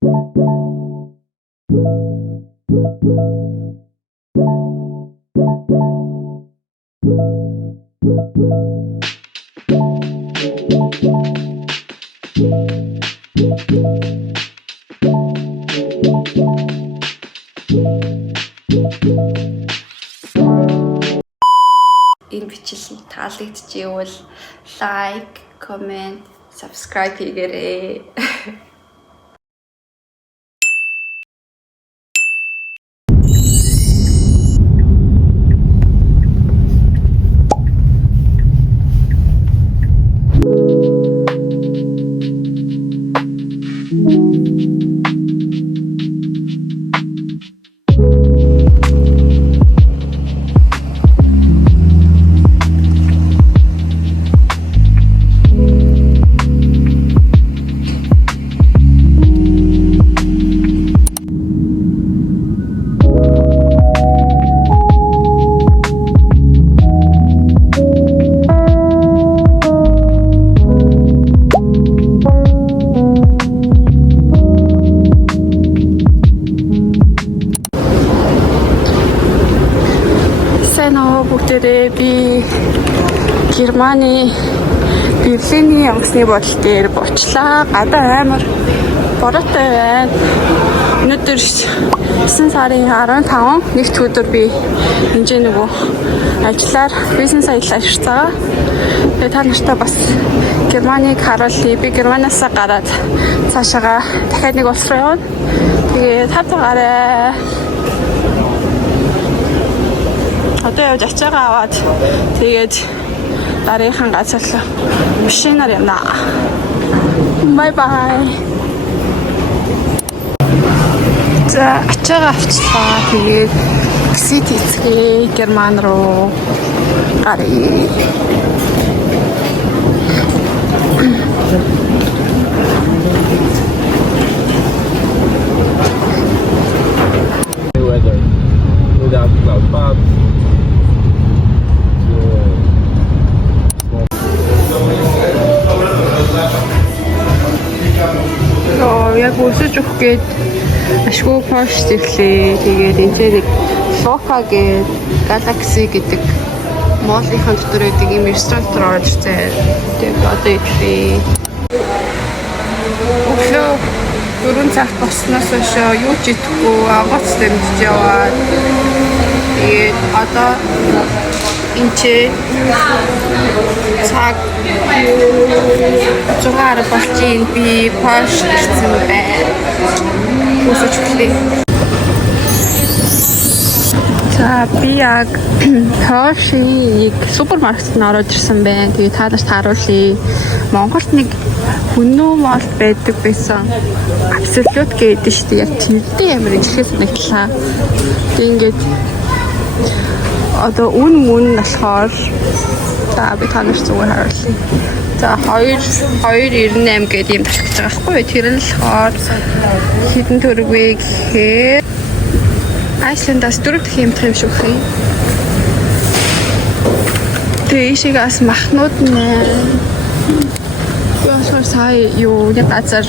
Энэ бичлэг таалагдчихвэл лайк, коммент, subscribe хийгээрэй. Бүгдээрээ би Германы Берлиний онгоцны бодол дээр бучлаа. Гадаа амар бороотой байна. Өнөөдөр 9 сарын 15 нэгд өдөр би энэ нөгөө ажиллаар бизнес аяллаар ирцгаа. Тэгээ та нартай бас Германыг харуулъя. Би Германаас гараад цаашаага дахиад нэг улс руу явна. Тэгээ тавтагаарай. Одоо явж ачаагаа аваад тэгээд дараагийн газар руу машинаар явна. Бай бай. За ачаагаа авчлаа. Тэгээд таксид хийцгээе Герман руу гаръя. Яг өсөж өгөх гээд ашгүй пост ирлээ. Тэгээд энэ зэрэг Лока гээд Galaxy гэдэг моолынхаа дотор байдаг юм ресторант руу орж ирсэн. Тэгээд одоо ирлээ. Өглөө 4 цагт босноос хойш юу ч идэхгүй агууц дэмжиж яваад тэгээд одоо энэ цаг 6 болчихын би пост ирсэн байна. Өсөж өглөө. За би яг Пошиг супермаркетт ороод ирсэн байна. Тэгээд та нарт харуулъя. Монголд нэг хүннүү мол байдаг байсан. Absolute гэдэг шүү дээ. Яг тэрдээ ямар ижилхэн санагдлаа. Тэгээд ингээд одоо үн болохоор за би та нарт зүгээр харуулъя. За 298 гэдэг юм тархиж байгаа байхгүй юу? Тэр нь болохоор хэдэн төгрөг вэ гэхээр Айсландаас 4 дахин юм тарих юм шүү хээ. Тэгээ ишигээс махнууд нэ. Ясаар сая юу нэг газар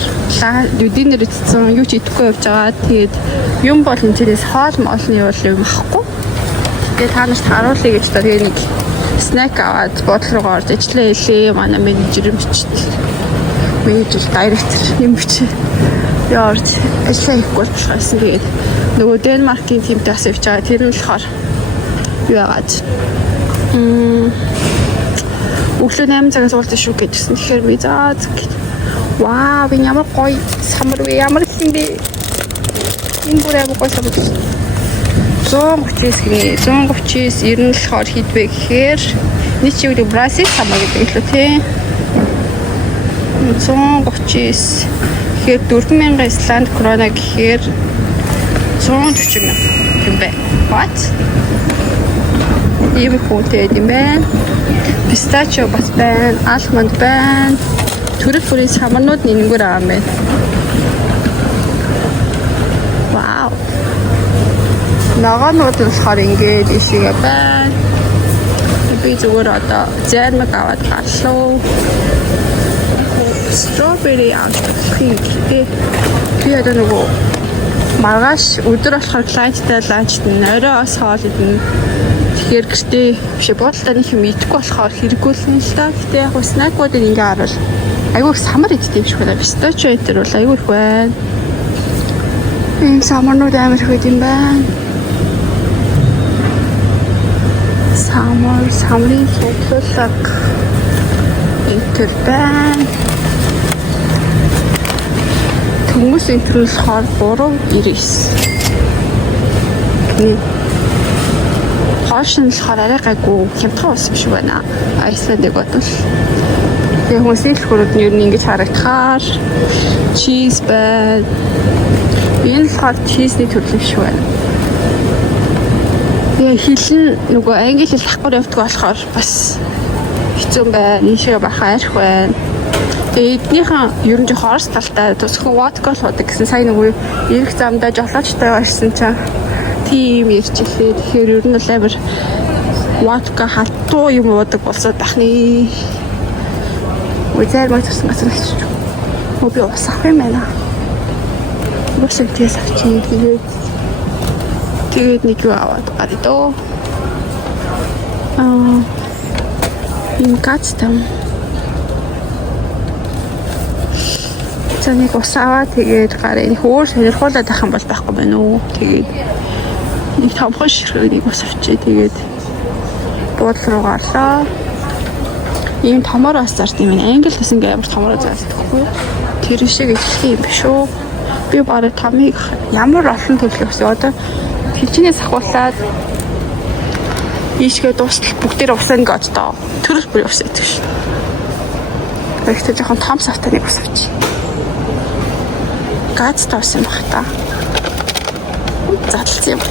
динер идсэн юу ч идэхгүй явж байгаа. Тэгээд юм бол энэ тэрээс хоол моолны юм ахгүй. Тэгээд та нарт харуулъя гэж та тэгээ нэг снэк аваад бодол руу орж ижлээ хэлээ. Манай менежер мчил. Менежер директор юм чи яарч ажлаа хийхгүй болохоос тэгээд нөгөө Денмаркийн тимтэй асууж байгаа. Тэр нь болохоор юу яагаад өглөө 8 цагаас уулзсан шүү гэжсэн. Тэгэхээр би заа вау би ямар гоё самар вэ ямар хинбэ энэ бүр амар гоё самар 139 ер нь болохоор хідвэ гэхээр нэг чи үгүй Бразил самар гэдэг лөө тий 139 тэгэхээр 4000 Исланд крона гэхээр 140 юм бэ. What? Ийм хүүтэй юм байна. Пистачо бас байна, алмонд байна. Төрөл бүрийн самарнууд нэгнгээр аа байна. Вау. Нагаанууд нь болохоор ингээд ишигээ байна. Би зүгээр одоо зайрмаг аваад гарлаа. Strawberry авчихсан. Би одоо нөгөө маргааш өдөр болохоор клиенттай ланчд нь оройос хоол идэнэ. Тэгэхээр гэртээ биш бодлоо нэг юм идэхгүй болохоор хэрэггүй л юм л да. Гэтэ яг снакуудыг ингээ харуул. Айгүй самар идэх юм шиг байна. Пистачо энэ бол айгүй их байна. Энэ самарнууд амар их юм байна. Самрын судлалаг энэ байна. Хүмүүс интернет болохоор 3.99. Хоошин болохоор арай гайгүй хямдхан ус биш байна. Айсландыг бодвол. Тэгээ хүмүүсийн хөрөд нь ер нь ингэж харагдахаар чиз байна. Энэ болохоор чизний төрөл биш байна. Тэгээ хилэн нөгөө англи хэл хахгаар явдаг болохоор бас хэцүү байна. Энэ шиг баха арх байна. Тэгээ эднийхэн ер нь жоохон орос талтай тусхан водка л удаг гэсэн сайн нөгөө эрэх замдаа жолоочтой байсан чинь тийм ирчлээ. Тэгэхээр ер нь л амар водка хатуу юм уудаг болсоо тахны. Үзэр мөн тусан гацрагч. Би ус авах юм байна. Бас тийс авчих. Тэгээд нэг юу аваад гараа дөө. Им кацтам. Нэг ус аваа тэгээд гараа нэг өөр сонирхуулаад байх юм бол байхгүй байна уу. Тэгээд нэг томхон ширхэг ус авчээ. Тэгээд буудлын руу гарлаа. Ийм томоор бас зард юм. Англи гэсэн ингээ амар томоор зардаг. Тэр шиг итгэх юм биш үү? Би бараг 5-ыг ямар олон төлөв гэсэн. Одоо тэлчнээс ахуулаад ийшгээ дуустал бүгдээр усаа ингээ одоо. Төрөл бүр ус идэх ш. Гэхдээ жоохон том савтай нэг ус авчи. Газ тоосон юм бах та. Задлсан юм.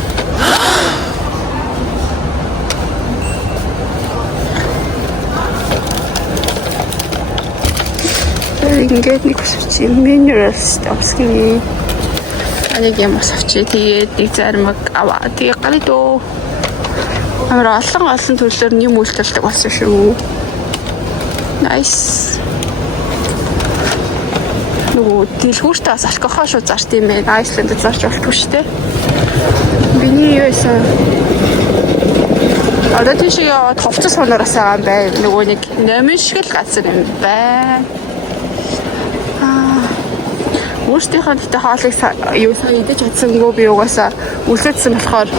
Ингээд нэг усавчи minerals тосгий. Нэг юм усавчи тэгээд нэг заримаг аваа. Тэгээ гарыг дөө. Амар олон төрлөөр нэм үйлдэлдэг болсон шүү. Nice. Нөгөө дэлгүүртээ бас алкогол шүү зарт юм ээ. Айсландд зарч болтгүй шүү дээ. Биний юу эсэн. Одоо тийш яваад хувцас хонороос байгаа юм бай. Нөгөө нэг номин шиг л газар юм бай. Өөртөөхөө гэхдээ хоолыг юу сайн идэж чадсангүй би угаасаа үлсэдсэн болохоор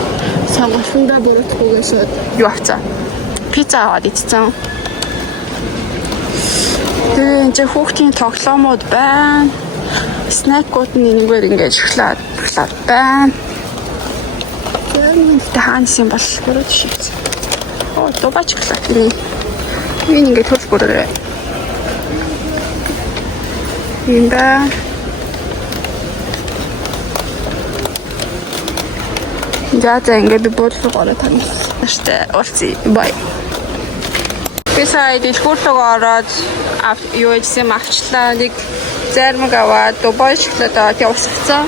сонголтондоо буруутгүйгээс юу авцаа. Пицца аваад идсэн. Тэгээ энэ хүүхдийн тоглоомууд байна. Снэкүүд нь нэггээр ингэж шоколад байна. Тэгээд хаанс юм бол бүрээд шийдсэн. Дубач шоколад энэ ингэ төрөл бүрээ. Энэ ба за ингээд би буудлыг ороод тань. Аштай уулзъя. Бай. Би сая дэлгүүрлөг ороод юу ийсэн авчлаа. Нэг зармаг аваад дубай шоколад аваад явуулсан.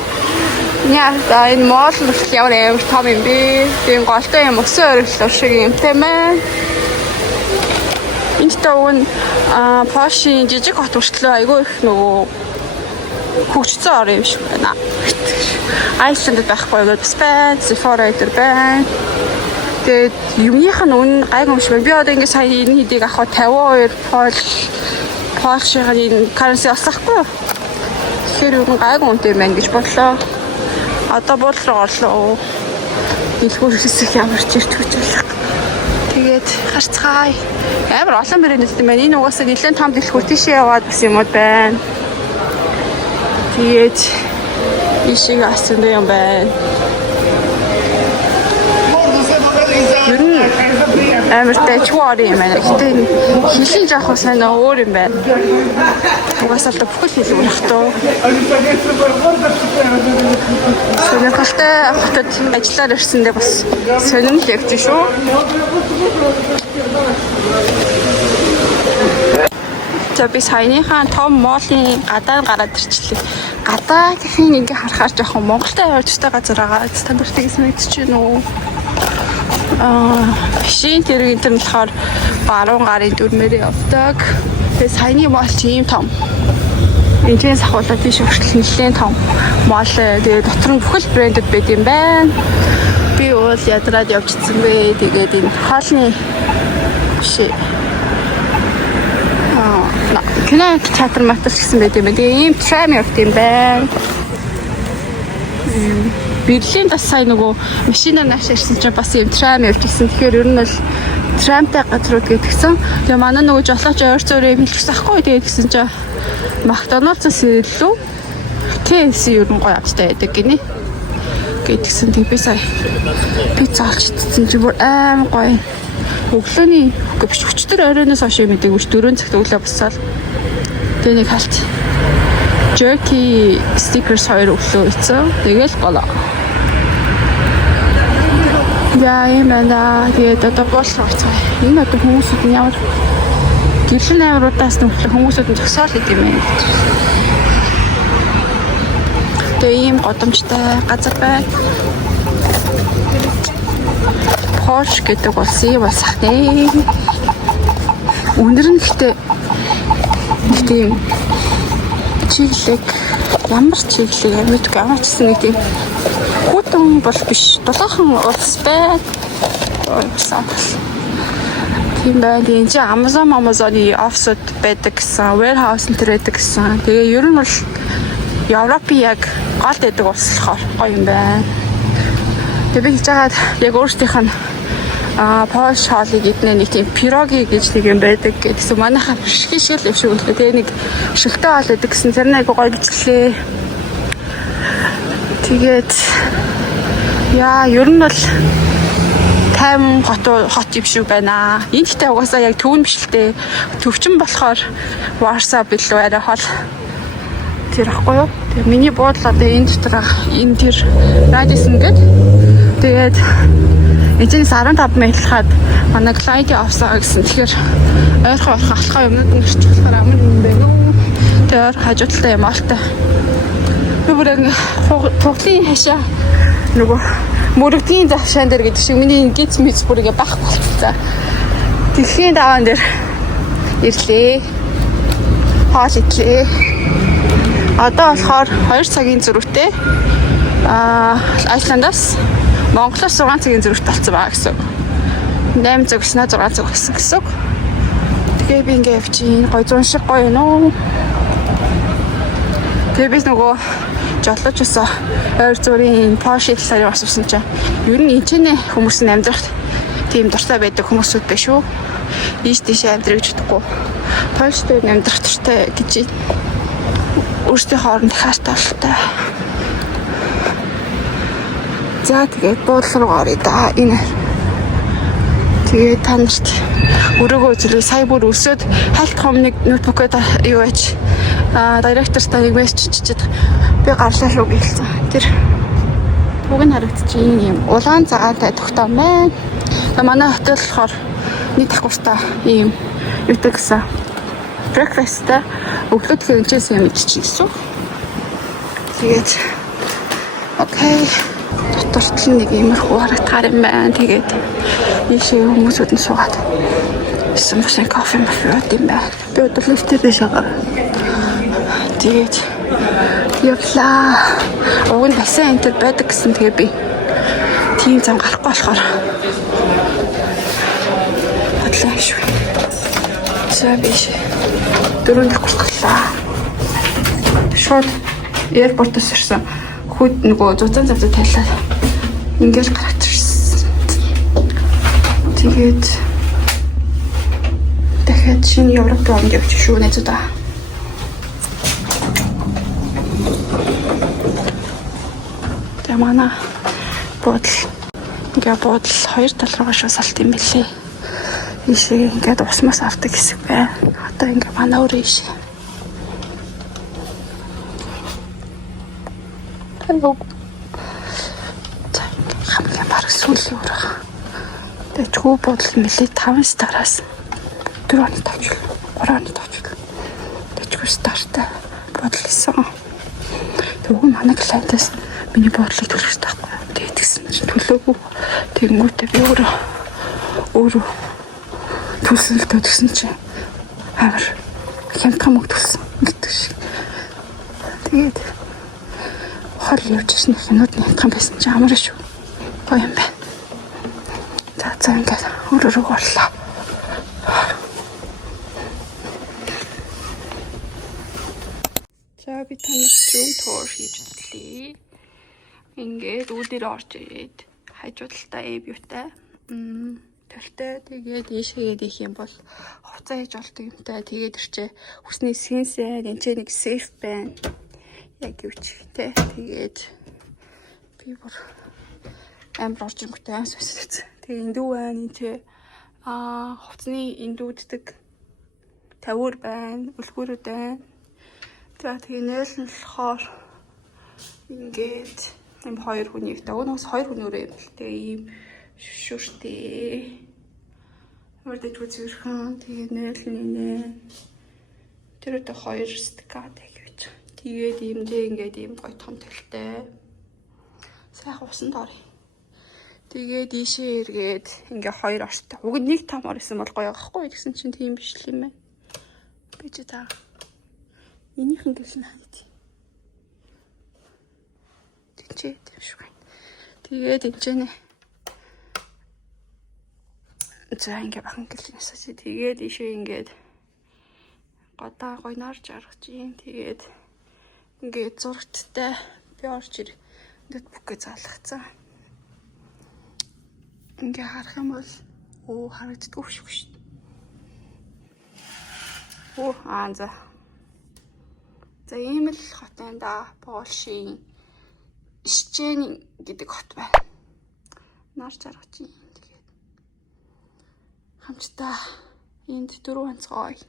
Яа энэ мол ямар амар том юм бэ? Тийм голтой юм өсөн өргөлөө шиг юм тийм ээ. Энд таван Пошийн жижиг хот хүртлөө айгүй их нөгөө хөгжсөн ор юм шиг байна. Айсландд байхгүй бас байна. Sephora дээр байна. Тэгээд юмных нь үнэ гайгүй юм шиг байна. Би одоо ингэ сая энэ хэдийг авах 52 Польшийн энэ currency олсохгүй. Тэгэхээр юу гайгүй үнэтэй юм байна гэж бодлоо. Одоо буудлын руу орлоо. Дэлгүүр хэсэг ямар ч ирт хүч болох. Тэгээд харцгаая. Амар олон брэнд юм байна. Энэ угаасаа нэлээд том дэлгүүр тийшээ яваад бас юмуд байна. Тэгээд ишиг асан юм байна. Ер нь амар дэчвар юм байна. Гэтэ хилийн жоох сайн өөр юм байна. Угаасаа л бүхэл хэл урах тоо. Сонирхолтой хотод ажиллаар ирсэндээ бас сонирмол явж шүү. За би саяныхаа том моолын гадаа гараад ирчлээ. Гадаа гэхийн ингээ харахаар жоохон Монголтай явж тустай газар байгаа. Стандартыг мэдчихэв нүү. Бишийн тэрэг энэ болохоор 10 гарын дүрмээр явдаг. Тэгээ саяны моол чи ийм том. Энэний сахуулаад тийш хүртэл нэлээд том мол. Тэгээд дотор нь бүхэл брэндүүд байд юм байна. Би уул ядраад явчихсан бэ. Тэгээд энэ хоолны биш. Кино театр матер гэсэн байд юм байна. Тэгээ ийм трам явт юм байна. Берлинд бас сайн нөгөө машинаар нааш ирсэн чинь бас ийм трам явчихсан. Тэгэхээр ер нь бол трамтай газрууд гэдгсэн. Тэгээ манай нөгөө жолооч ойр зөөрөө хэлчихсэн ахгүй. Тэгээд гэсэн чинь Макдоналдсаас илүү KFC ер нь гоё авчтай байдаг гинэ. Гэдгсэн. Тэг би сая пицца олж идсэн чи бүр аим гоё. Өглөөний биш өчтөр оройноос хойш мэдээгүй 4 цагт өглөө босоод тэгээ нэг халт jerky stickers 2 өглөө ицсэн. Тэгэл болоо. Яа юм байна. Тэгээд одоо боолроо цаа. Энэ одоо хүмүүсүүд нь ямар гэрлэн авруудаас нөхлө хүмүүсүүд нь зөксөөл идэм юм. Тэгээ ийм годомжтой газар байна. Porsche гэдэг улсын бас ахнаа. Өнөр нь гэхдээ тийм чиглэг ямар чиглэг мэдгүй ямар ч гэсэн нэг тийм хүүтэн бол биш дулаахан улс байна. Тийм байна. Энэ чи Amazon-ы офсууд байдаг гэсэн, warehouse энэ төр байдаг гэсэн. Тэгээ ер нь бол Европын яг гол байдаг улс болохоор гоё юм байна. Тэгээ би хийж байгаад яг өөрсдийнх нь Porsche хоолыг иднэ нэг тийм пироги гэж нэг юм байдаг гэсэн. Манайхаа шгишэл юм шиг үлээ. Тэгээ нэг шилтэй хоол байдаг гэсэн. Тэр нэг гоё бичлээ. Тэгээд яа ер нь бол тайм хот юм шиг байна. Энд ихтэй угаасаа яг төвн биш л дээ. Төвчин болохоор Warsaw билүү арай хол. Тэр ахгүй юу? Тэгээ миний буудлаа одоо энэ дотор энэ тэр Radisson гэдэг. Тэгээд эцэгс 15 мэйлхад манай клиентийн офсаа гэсэн. Тэгэхээр ойрхон алхах юмнууд нэрч болохоор амар юм байна уу. Тэр хажуудлаа юм алтай. Би бүр туглын хашаа нөгөө мөрөгдгийн завшаан дээр гэдэг шиг миний гиз мэз бүргээ бах болчихсон. Дэлхийн даваан дээр ирлээ. Хоол идлээ. Одоо болохоор 2 цагийн зөрүүтэй Айсландаас Монголоос 6 цагийн зөрүүт болсон байгаа гэсэн. 8 цаг өснө 6 цаг өссөн гэсэн. Тэгээ би ингээ явчихин гой зун шиг гоё нөө. Тэгээ би нөгөө жолоочсоо ойр зүрийн Porsche талаар явуулсан чинь ер нь энэ хүмүүс нь амьдрах тийм дуртай байдаг хүмүүсүүд байх шүү. Ийш тийш амьдрах гэж бодохгүй. Porsche-тэй амьдрах дуртай гэж өөрсдийн хооронд хаалттай. За тэгээд буудлын руу оръё да. Энэ тэгээд та нарт өрөөгөө зүйлийг сая бүр өсөөд хайлт хомныг ноутбукад юу яач директортай нэг мессеж чичээд би гарлаа шүү гэлсэн. Тэр уг нь харагдчих юм улаан цагаантай тогтоом байна. Тэгээ манай хотел болохоор нийт ахгүйстай ийм юутай гэсэн breakfast-та өглөө тэгэхээр юм идчихсэн. Тэгээд окей дотор нэг иймэрхүү харагдахаар юм байна. Тэгээд ийшээ хүмүүсүүд нь суугаад исэн бошин кофе мafиот юм байна. Би одоо лифтээр дэшаага. Тэгээд явлаа. Уг нь бассейн энэ байдаг гэсэн. Тэгээ би тийм зам гарахгүй болохоор бодлоо шүү. За биш. Дөрөв гурлаа. Шууд аэропортоос ирсэн. Хүүд нөгөө зузаан завцад тайлаа. Ингээл гараад ирсэн. Тэгээд дахиад шинэ Европ руу явж шүү нэзүүдаа. Тэгээ манай буудал ингээ буудал хоёр тал руугаа шүү салт юм бэлээ. Ишээ ингээд усмаас авдаг хэсэг байна. Одоо ингээ манай өөрөө ишээ. Ханбог. Хамгийн баг сүүлийн өрөө. Тэгээ чүү буудал мэлээ 5 стараас 4 оны тавчил 3 оны тавчил. Тэгээ чүү стартай буудал хийсэн. Тэгээ манай клиентээс миний буудлыг төлөх таахгүй. Тэгээд тэгсэн чинь төлөөгүй. Тэнгүүтээ би өөрөө төлсөн л төлсөн чинь амар хямдхан мөнгө төлсөн гэдэг шиг. Тэгээд хол явж ирсэн хинууд нятхан байсан чи амар шүү. Гоё юм байна. За ингээд өрөөрөг боллоо. За би танаас зүүн туур хийж үзлээ. Ингээд үүдээр орж ирээд хажуудалтаа эбьютай. Төлтэй тэгээд ийшээгээд их юм бол хувцас хийж олдог юмтай. Тэгээд ирчээ хүсний сэнсээ энэ нэг сейф байна. Яг юу ч те. Тэгээд би бүр амар орж ирэнгүүтээ аас үсрэц. Тэгээд эндүү байна энэ хувцсны эндүүддэг тавиур байна, үлгүүрүүд байна. За тэгээд нээлт нь болохоор ингээд ийм хоёр хүнийг дагнаас хоёр хүнөөрөө юм л тэгээ ийм шүршүртэй. Өөрөд үзэрхэн тэгээд нээлт нь нэ. Тэр өдөө хоёр стакат гэж. Тэгээд иймдээ ингээд ийм гоё том төлтэй. Сайхан усан дор. Тэгээд ийшээ эргээд ингээ хоёр орчтой. Уг нь нэг тамаар исэн бол гоё байхгүй гэсэн чинь тийм биш л юм байна. Би ч таа. Энийхэн гэлэн ханид. Тэнцээ шүү. Тэгээд энэчнэ. За ингээ бахан гэлэнсээ. Тэгээд ийшээ ингээд годаа гойноор жаргаж юм. Тэгээд ингээд зургттай би орж ир. Дэд бүкэ залгацсан. Ингээ харах юм бол харагддаггүй шүү дээ. За ийм л хот энэ да Польшийн Ишчэн гэдэг хот байна. Нар жаргаж юм. Тэгээд хамтдаа энд 4 онцгой.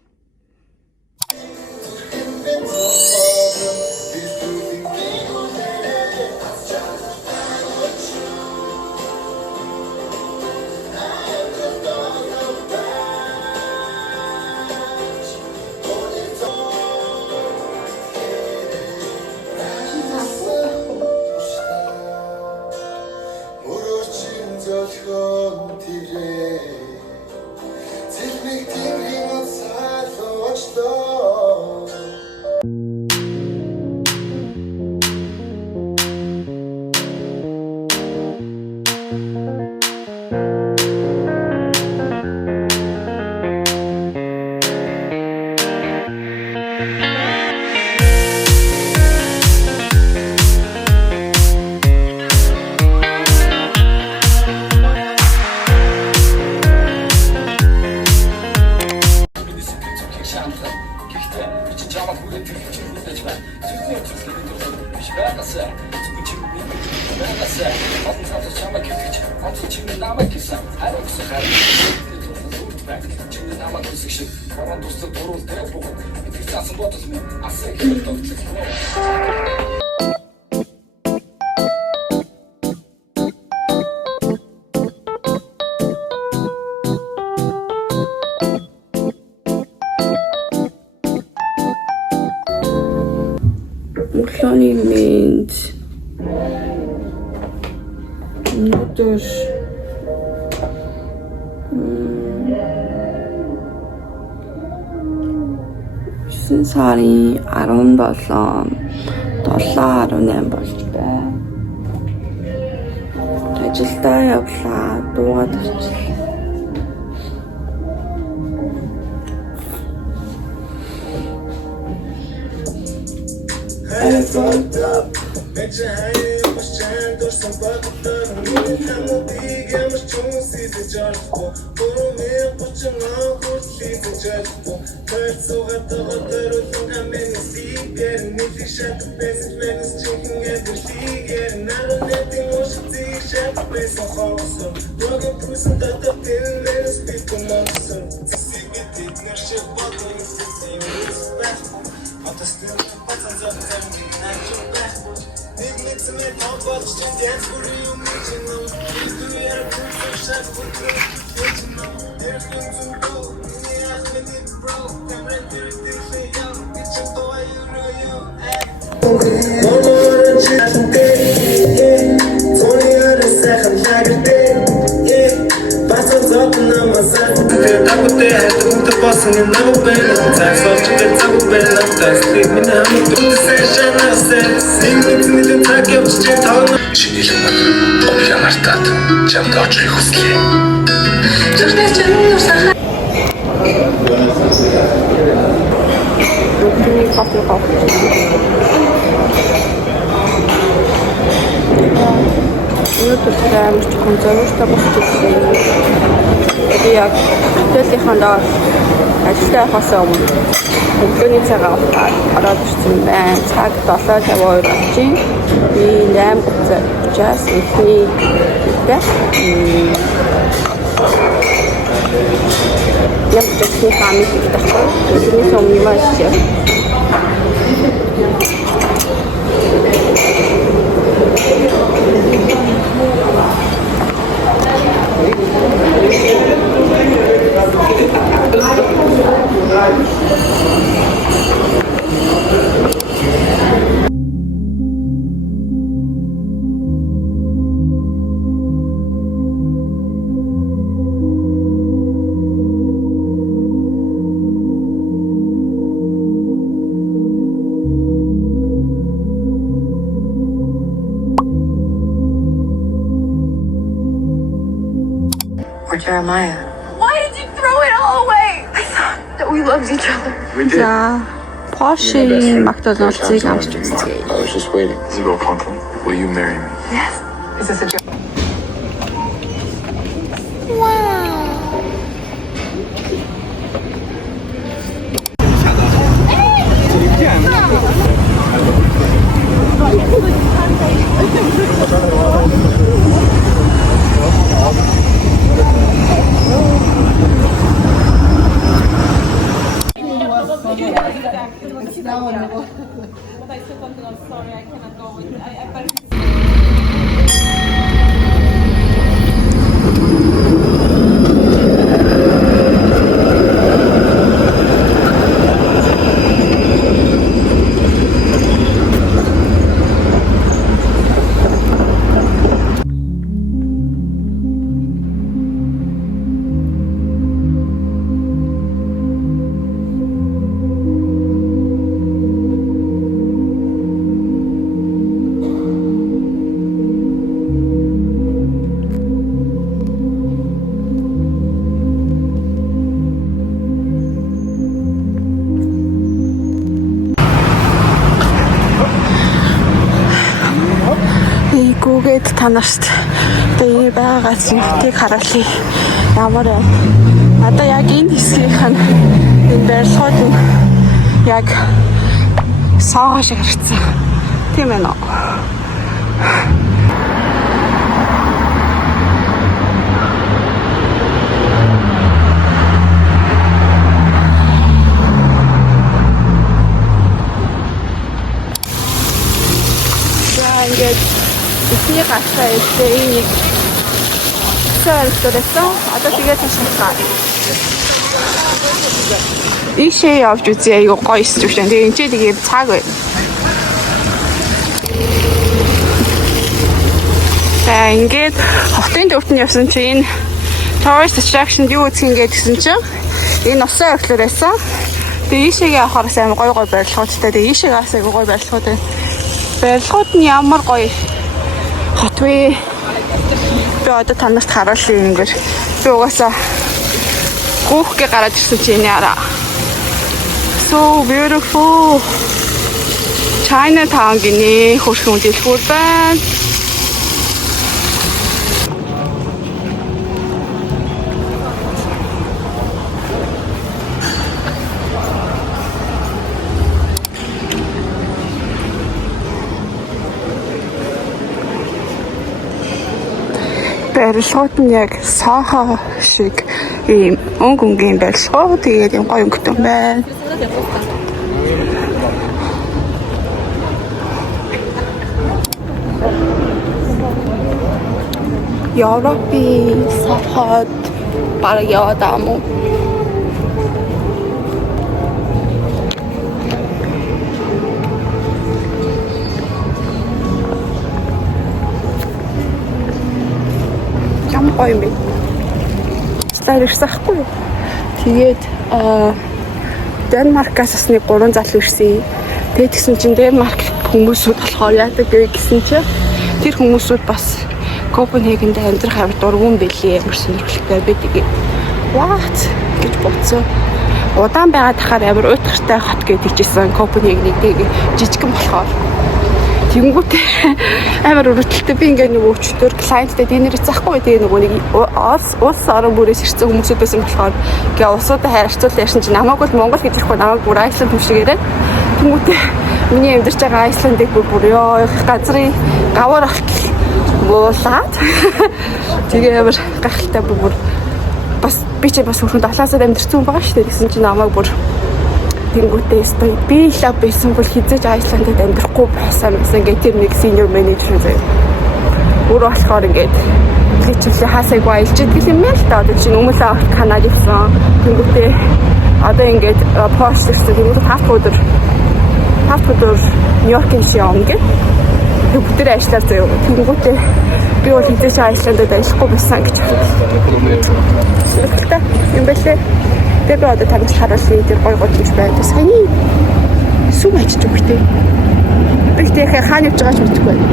Money means noodles. Сарын 17 болж байна. Ажилдаа явлаа, дуугаад очлаа. Fucked up. Bet your hand was trying to some fucked up. I'm a big, I'm a strong season judge. For me, put your mouth, good season judge. First, so I thought that I think I'm in the sea. Getting if you shot the best, man, it's chicken at the league. And I don't let them watch the tea shot the best on wholesome. Walking through some dot up in let us speak the monster. See me, take your shit, but I'm see me, respect. But I still buttons up and natural back. Big mix and make all buttons and dance for you, you know. You do your good shot for good, you know. There's things to do, me ask me it broke. I'm ready to do it, yo. Get your boy, you know you. One more chance to get it. 20 other seconds, like a day. Buttons up and I'm a son. I'm there, I don't Шинэлэн мод ямартаад чамд очихыг хүслээ. Өнөөдөр амар чухал зөвөртэй болчихсон. Би яг төлөвлөхөнд ажилдаа явахаас өмнө өглөөний цагаа аваад ороод ирсэн байна. Цаг 7:52 болчих. Би 8:30-аас эхний үедээ яг зөвхөн хамт идэхгүй. Тэрнээс өмнө юм ашиг. Or Jeremiah. Why did you throw it all away? I thought that we loved each other. We did. За Porsche McDonald's-ыг авч үзье. I was just waiting. Isabel Conklin, will you marry me? Yes. Is this a joke? Гүүгээд та нарт дээр байгаа зинхтийг харуулъя. Ямар вэ? Одоо яг энэ хэсгийнх нь энэ барилгууд нь яг соо шиг харагдсан. Тийм ээ нөө. Ингээд ихний гашаа ихтэй энийг сэрдэрсэн. Одоо тэгээд цаашаа. Ийшээ явж үзье. Айгу гоё студент. Тэгээд энэ тэгээд цаг бай. За ингээд хотын төвд нь явсан чинь энэ tourist attraction юу үзэх ингээд гэсэн чинь энэ усан явдлаар байсан. Тэгээд ийшээгээ явахаас амар гоё гоё барилгуудтай. Тэгээд ийшээгээ асаа гоё барилгууд байна. Барилгууд нь ямар гоё хот вэ? Би одоо танарт харуулъя ингээд. Би угаасаа гүүхгээ гараад ирсэн чинь яараа. So beautiful. Chinatown гинэ хөрхөн дэлгүүр байна. Барилгууд нь яг Soho шиг ийм өнгөнгийн барилгууд. Тэгээд ийм гоё өнгөтэй байна. Европын Sohод бараг яваад ам уу? Гоё юм бэ. Стайл ирсэхгүй. Тэгээд Денмаркаас бас нэг 3 залуу ирсэн. Тэгээд тэгсэн чинь Денмарк хүмүүсүүд болохоор яадаг гэсэн чинь тэр хүмүүсүүд бас Копенхагенд амьдрах амар дургуун байлээ. Амар сонирхолтой байдаг. What гэж бодсон. Удаан байгаад тахаар амар уйтгартай хот гэдэг чийсэн Копенхагенийг жижигэн болохоор. Тэнгүүтээ амар өрөвдөлтөй би ингээ нэг өчтөр клиенттэй динер заахгүй тэгээ нөгөө нэг улс орон бүрээс ирсэн хүмүүсүүд байсан болохоор ингээ улсуудаа харьцуулаад ярьсан чинь намайг бол Монгол гэж ихгүй намайг бүр Айсланд юм шиг яриад. Тэнгүүтээ миний амьдарч байгаа Айсландыг бүр ёо газрын гавар ах буулаад тэгээ амар гахалтай бүр бас би ч бас хөрхөнд 7 сар амьдэрсэн хүн байгаа шүү дээ. Тэгсэн чинь намайг бүр тэнгүүтээ өстой би лав байсан бол хизээж Айсландд амьдрахгүй байсан ингээд тэр нэг senior manager заяа. Өөрөө болохоор ингээд хичээлээ хаасайг байлж идэх юм яа л та одоо чинь өмнө авах Канад ирсэн. Тэнгүүтээ одоо ингээд пост гэсэн тэнгүүтээ 5 өдөр Нью-Йоркийн шиом ингээд бүгдээ ажиллаар заяа. Тэнгүүтээ би бол хизээж Айсландд ажиллахгүй байсан гэж хэлсэн. Юм байлээ. Тэр одоо танаас харуулъя тэр гой годж байдаг. Саяны сүм ажиж өгтэй. Тэгтээ хаана явж байгаач мэдэхгүй байна.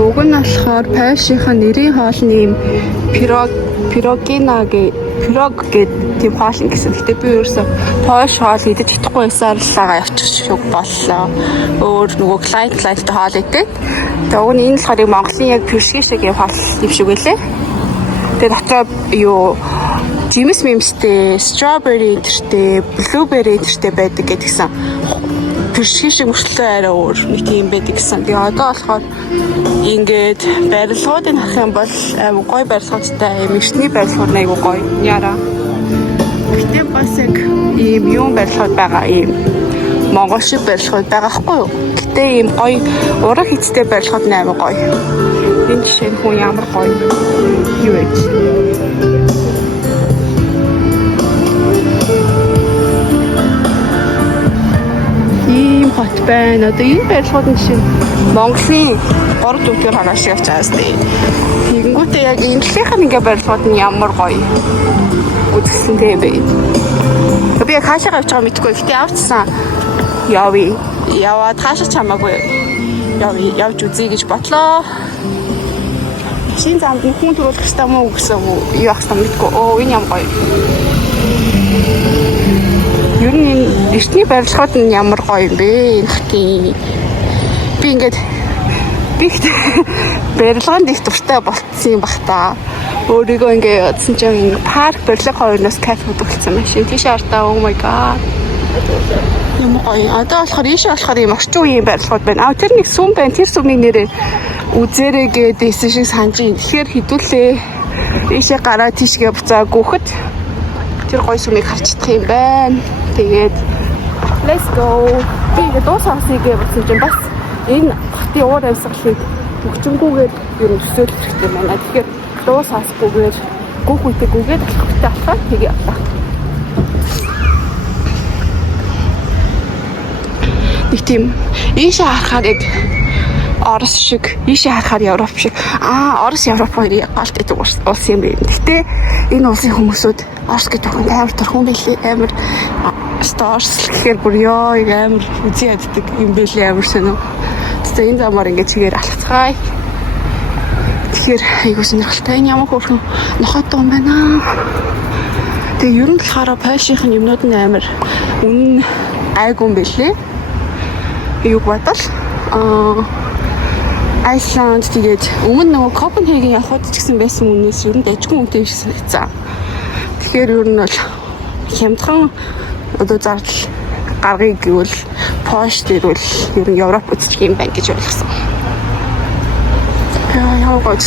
Уг нь болохоор Польшийнхаа нэрийн хоолны юм пирог гэдэг тийм хоол гэсэн. Гэтэ би ерөөсө Польш хоол идэж чадахгүй байсаар л явчих шиг боллоо. Өөр нөгөө клиенттай хоол идэх. Тэгээ уг нь энэ болохоор Монголын яг пиршиг шиг юм хоол юм шиг байлээ. Тэгээ дотроо юу жимс мэмстэй, strawberry тэртэй, blueberry тэртэй байдаг гэдгсэн. Пиршиг шиг мөртлөө арай өөр нэг тийм байдаг гэсэн. Тэгээ одоо болохоор ингээд барилгуудыг харах юм бол аюу гой барилгуудтай, мэрчний барилгууд аюу гой. Яра. Гэтэ бас яг ийм юм барилгууд байгаа ийм монгол шиг барилгууд байгаа хгүй юу? Гэтэ ийм гой ураг хиттэй барилгууд аюу гой. Энэ жишээ нь хүн ямар гой юу вэ? Хот байна. Одоо энэ барилгууд шиг Монголын 3-4 хоног шиг ачаас тий. Тэгэнгүүтээ яг энэхлийнх нь ингээ барилгууд нь ямар гоё үзсэн дээ бэ. Би яг хаашаа авч байгаа мэдгүй. Гэтэ авцсан. Яваад хаашаа чамаагүй. Явж үзье гэж бодлоо. Шинэ замд хүн төрүүлэх хэрэгтэй мó гэсэн юу ахсан мэдгүй. Энэ ямар гоё. Ер нь эртний барилгууд нь ямар гоё юм бэ? Энэхтийн би ингээд барилганд их дуртай болцсон юм бах та. Өөрийгөө ингээд ядсан чинь парк барилга хоёроос кафе хөдөлгцсэн машин. Тийш артаа oh my god. Ямар гоё. Одоо болохоор ийшээ болохоор юм орчин үеийн барилгууд байна. Тэр нэг сүм байна. Тэр сүмийн нэрээ үзээрэй гэдээсэн шиг санаж ин. Тэгэхээр хідүүлээ. Ийшээ гараа тийшгээ буцаа гүөхд тэр гоё сүмийг харж чадах юм байна. Тэгээд let's go. Би дуусахыг бодсон чинь бас энэ хотын уур амьсгалыг төгчөнгүүгээр ер нь төсөөлөх хэрэгтэй байна. Тэгэхээр дуусахгүйгээр гүөх үедээ алхахтай алхах тэгээ алхах. Нэг тийм ийшээ харахаар яг Орос шиг, ийшээ харахаар Европ шиг. Орос Европ хоёрын галт гэдэг улс юм байна. Гэтэ энэ улсын хүмүүсүүд Орос гэдэг хүн амар турхан байлээ. Амар Орос гэхээр бүр ёо амар үзий яддаг юм байлээ амар сонио. Тэгээ энэ замаар ингээд чигээр алхацгаая. Тэгэхээр айгуу сонирхолтой. Энэ ямар хөөрхөн нохот юм байна. Тэгээ ер нь болохоор Польшийн юмнууд нь амар үнэн айгуу юм байлээ. Юг бодвол Айсланд тэгээд өмнө нөгөө Копенхаген явхад ч гэсэн байсан үнээс ер нь дажгүй үнэтэй биш санагдсан. Тэгэхээр ер нь бол хямдхан одоо зардал гаргыг гэвэл Польш дээр бол ер нь Европ үзчих юм байна гэж ойлгосон. Яа гоц.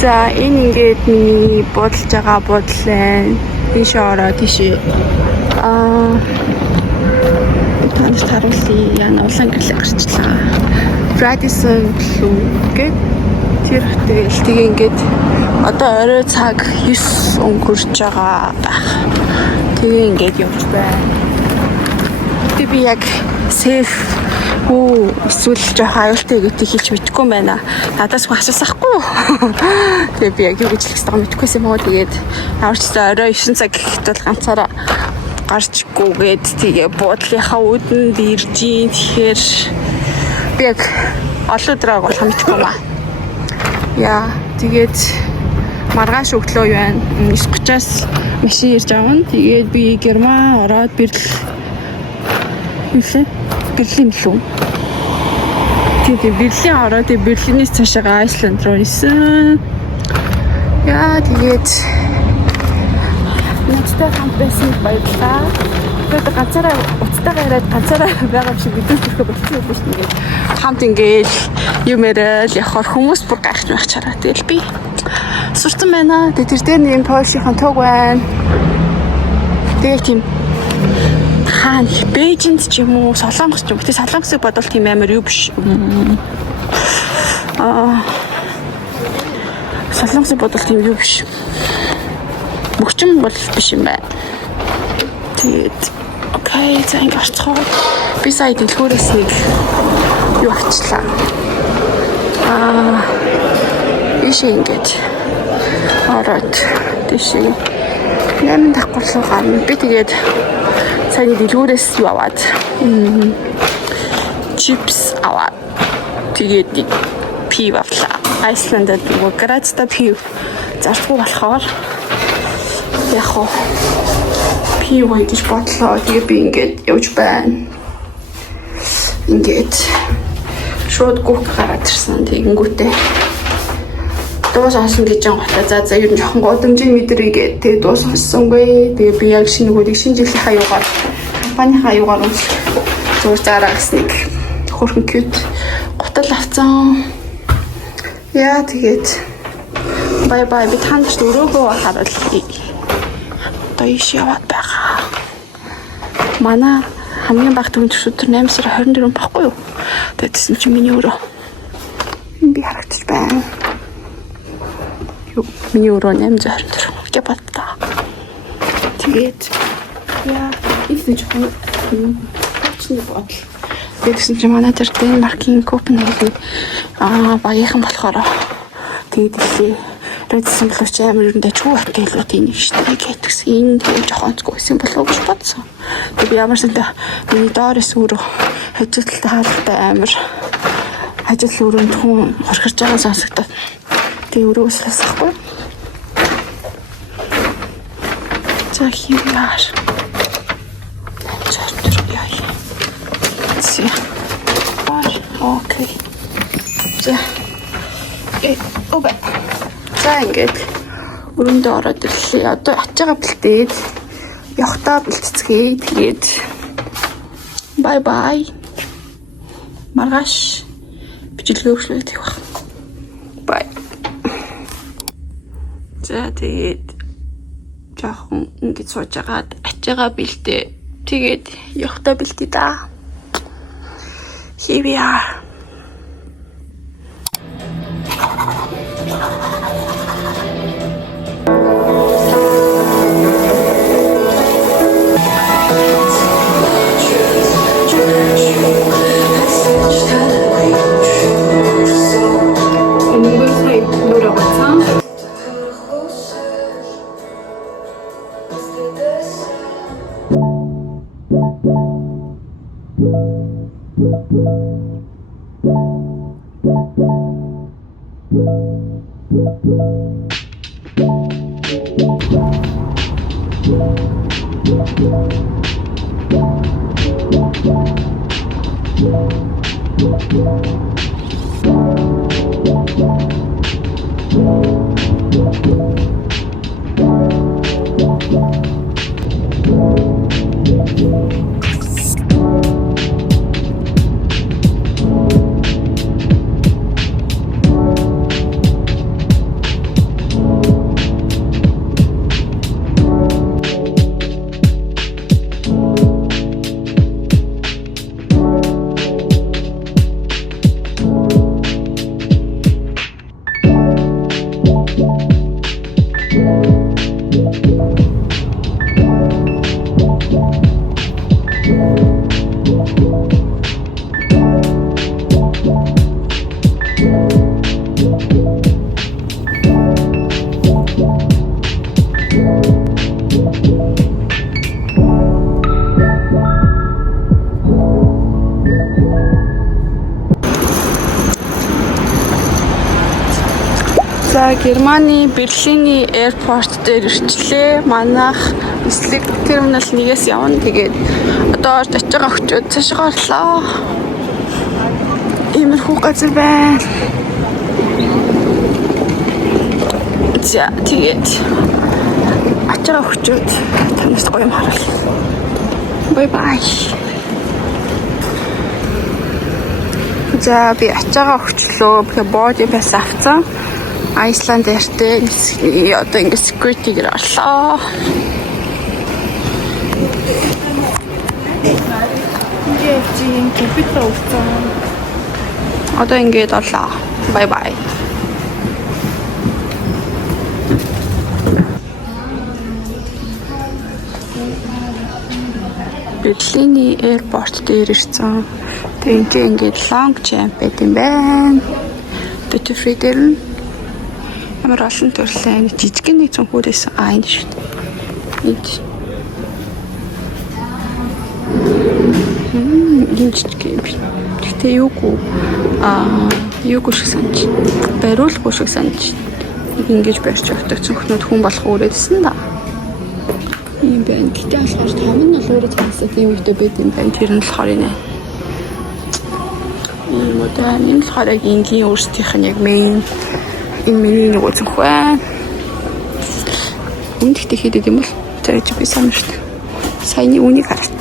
За энэ ингээд миний бодолж байгаа бодлоо. Тийш ороо тийш. Танаас харуулъя. Яна улаан гэрлэг гарчлаа. Radisson Blu гэдэг тэр тэгээ ингээд одоо орой цаг 9 өнгөрч байгаа байх. Тэгээ ингээд явж байна. би яг сейф эсвэл жоох аюултай гэдгийг хэлж мэдэхгүй юм байна. Надаас хүн асуусахгүй юу? Тэгээ би яг юу гэж хэлэх ёстойгоо мэдэхгүйсэн юм уу. Тэгээд аварчтай орой 9 цаг гэхэд бол ганцаараа гарчгүйгээд тэгээ буудлынхаа үүдэнд ирж ийн. Тэгэхээр би яг олон өдрөө болох мэдэхгүй юм аа. Яа, тэгээд маргааш өглөө юу байна? 9:30-аас машин ирж авна. Тэгээд би Герман ороод Берлин лүү. Тэгээд Берлин ороод Берлинээс цаашаа Айсланд руу нисэн. Яа, тэгээд надтай хамт байсан баярлалаа. Тэгээд ганцаараа уцтайгаа яриад ганцаараа байгаа шиг мэдээж төрхө болчихсон юм шүү дээ. Хамт ингээл юм яриад явахаар хүмүүс бүр гайхаж чараа. Тэгэл би сурсан байна. Тэгээд тэр дээр нэг Польшийн туг байна. Тэгээд тийм хаан Бээжинд ч юм уу, Солонгос ч юм уу. Тэ Солонгосыг бодвол тийм амар юу биш. Солонгосыг бодвол тийм юу биш. Мөгчм бол биш юм байна. Тэгээд окей, за ингэ орцгоо. Би сая дэлгүүрээс нэг юу авчлаа. Ишээ ингэж ороод тийшээ 8 дахь руу гарна. Би тэгээд саяны дэлгүүрээс юу аваад чипс аваад тэгээд пив авлаа. Айсландд нөгөө Грацта пив зартгүй болохоор яг хоо пив гэж бодлоо. Тэгээд би ингээд явж байна. Ингээд шууд гүх гараад ирсэн. Тэгэнгүүтээ дуу сонсон гэж байгаа. За ер нь жоохон годомжийн мэдрээгээ тэгээ дуу сонссонгүй. Тэгээ би яг шинэ жилийн хаягаар компанийн хаягаар зурж араа гэснэг хөрхөн кьют гутал авцсан. Яа тэгээд бай би танд өрөөгөө харуул. Одоо иш яваад байгаа. Манай хамгийн бага түвшин өдөр 8 сарын 24 баггүй юу? Тэгсэн чинь миний өрөө би харагдаж байна. Миний өрөө 824 гэж бодлоо. Тэгээд яа, их нэг чны бодол. Тэгсэн чинь манай тэр Денмаркийн Копенгаген багийнхан болохоор тэгээд илээ. Рэдсэн боловч амар ер нь дэжгүй хотелүүд энийг штэ гэтгсэн. Энэ тийм жоохон згүйсэн болов гэж бодсон. Тэгээд ямар сэнтэй миний доорс өөрөө хажуудлалтай хаалтай амар ажил өрөөнд хүн хорхирж байгаа сонсогдоод тэг өрөөс ласахгүй. За химаар. Чартер яа. Си. Окей. За. Обе. За ингээд өрөөндөө ороод ирлээ. Одоо ачаага бэлдээд явахтаа бэлтцгээе. Тэгээд бай. Маргааш бичлэгээ өглөөд явах. Бай. За тэгээд жоохон ингэж сууж агаад ачаага бэлдээ. Тэгээд явахтаа бэлдээ да. Here we are. За Германы Берлиний аэропорт дээр ирчлээ. Манайх эслэг терминал 1-ээс явна. Тэгээд одоо очиж байгаа хүчүүд цаашаа орлоо. Иймэрхүү газар байна. За тэгээд очиж хүчүүд танаас гоё юм харуулъя. Бай бай. За би ачаага өгчлөө. Боди пас авсан. Айсланд эртээ одоо ингэ security-гээр орлоо. Ингээд чинь компьютер өгсөн. Одоо ингээд орлоо. Бай бай. Берлиний аэропорт дээр ирсэн. Тэгээд ингээд long jump байт юм байна. Duty free дээр нь ямар олон төрлийн жижигэн нэг цонхүүрээс энэ шүү дээ. Энэ жижиг юм. Тэгтээ юугүй шиг санаж. Бариулахгүй шиг санаж. Ингэж барьж өгдөг цонхнууд хүн болох үрээдсэн да. Ийм байна. Гэтэ болохоор том нь бол өөрөө цаасаа тийм үедээ байд юм байна. Тэр нь болохоор энэ. Ийм удаа энэ болохоор энгийн өөрсдийнх нь яг main энэ миний нэг үзэх байна. Үндхтэй хийдэг юм бол тэр чи би санаа шүү дээ. Саяны үнийг хараад.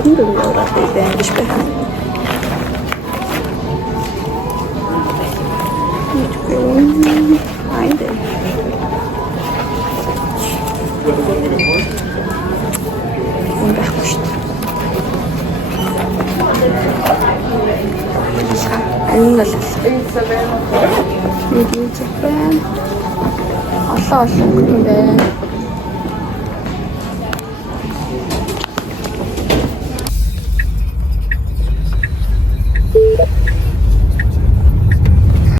Хөрөнгө оруулалт байна гэж байна. Айдэ. Он байхгүй шүү дээ. Энэ л энэ зөвхөн олон хүн байна.